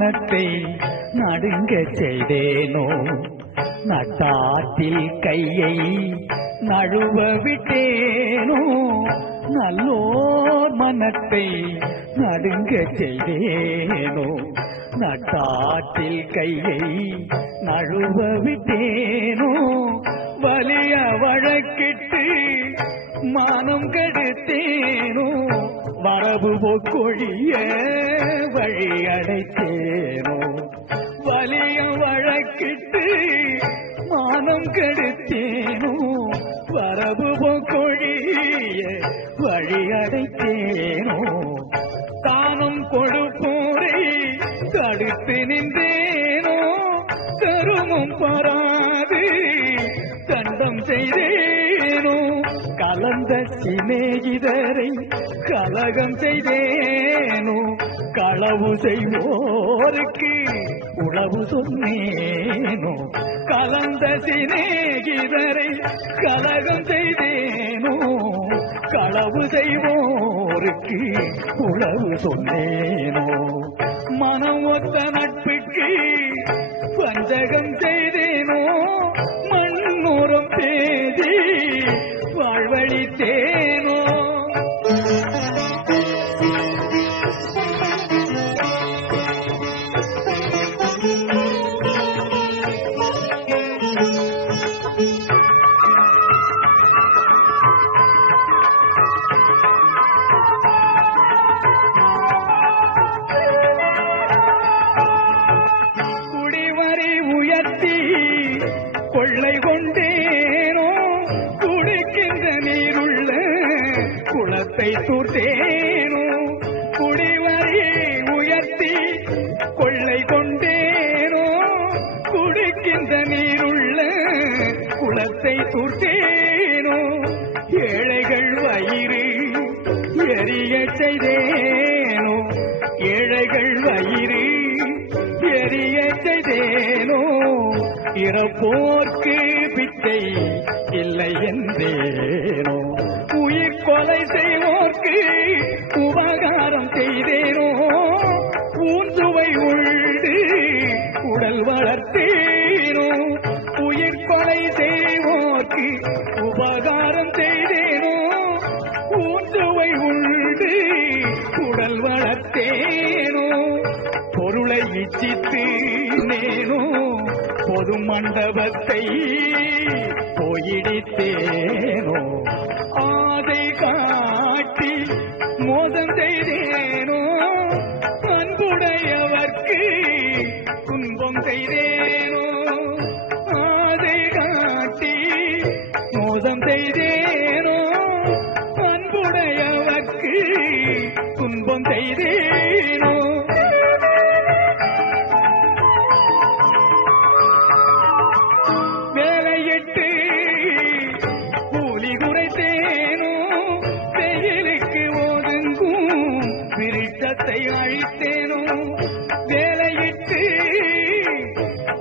மனத்தை நடுங்க செய்தேனோ நட்டாற்றில் கையை நழுவ விட்டேனோ நல்லோர் மனத்தை நடுங்க செய்தேனோ நட்டாற்றில் கையை நழுவ விட்டேனோ வலிய வழக்கிட்டு மானம் கெடுத்தேனோ வரவு பொக்கொழிய வழி அடைத்தேனோ வலிய வழக்கிட்டு மானம் கெடுத்தேனோ வரவு பொக்கொழிய வழி அடைத்தேனோ தானும் கொடுப்போரை தடுத்து நின்றேனோ கருமும் பாராது தண்டம் செய்தேனோ கலந்த சிநேகிதரை கலகம் செய்தேனோ களவு செய்வோருக்கு உளவு சொன்னேனோ கலந்த சிநேகிதரை கலகம் செய்தேனோ களவு செய்வோருக்கு உளவு சொன்னேனோ மனம் ஒத்த நட்புக்கு வஞ்சகம் செய்தேனோ மண்ணோரம் பேதி வாழ்வழித்தேனோ குடிவரி உயர்த்தி கொள்ளை கொண்டேனோ குடிக்கின்ற நீருள்ள குளத்தை தூர்த்தேனோ குடிவரி உயர்த்தி கொள்ளை கொண்டேனோ குடிக்கின்ற நீருள்ள குளத்தை தூர்த்தேனோ ஏழைகள் வயிறு எரிய செய்தேனோ ஏழைகள் வயிறு எரிய செய்தேனோ இறப்போர்க்கு பிச்சை இல்லை என்றேனோ உயிர் கொலை செய்வோர்க்கு உபகாரம் செய்தேனோ ஊந்துவை உண்டு உடல் வளர்த்தேனோ உயிர் கொலை செய்வோர்க்கு உபகாரம் செய்தேனோ ஊந்துவை உண்டு உடல் வளர்த்தேனோ பொருளை இச்சித்து நேனோ பொது மண்டபத்தை போயிடித்தேனோ ஆதை காட்டி மோசம் செய்தேனோ அன்புடையவர்க்கு துன்பம் செய்தேனோ ஆதை காட்டி மோசம் செய்தேனோ அன்புடையவர்க்கு துன்பம் செய்தேனோ வேலையிட்டு கூலி குறைத்தேனோ வெயிலுக்கு ஒதுங்கும் விருட்சத்தை அழித்தேனோ வேலையிட்டு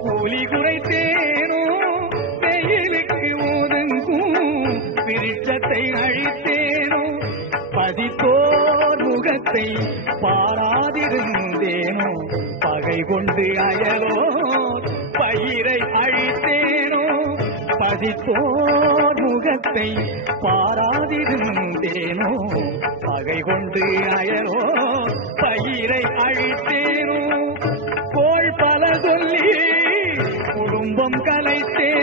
கூலி குறைத்தேனோ வெயிலுக்கு ஒதுங்கும் விருட்சத்தை அழித்தேனோ பதித்தோர் முகத்தை பாராதிருந்தேனோ பகை கொண்டு அயலோர் பயிரை அழித்தேனோ பதித்தோர் முகத்தை பாராதிருந்தேனோ பகை கொண்டு அயலோ பயிரை அழித்தேனோ கோள் பல சொல்லி குடும்பம் கலைத்தேனோ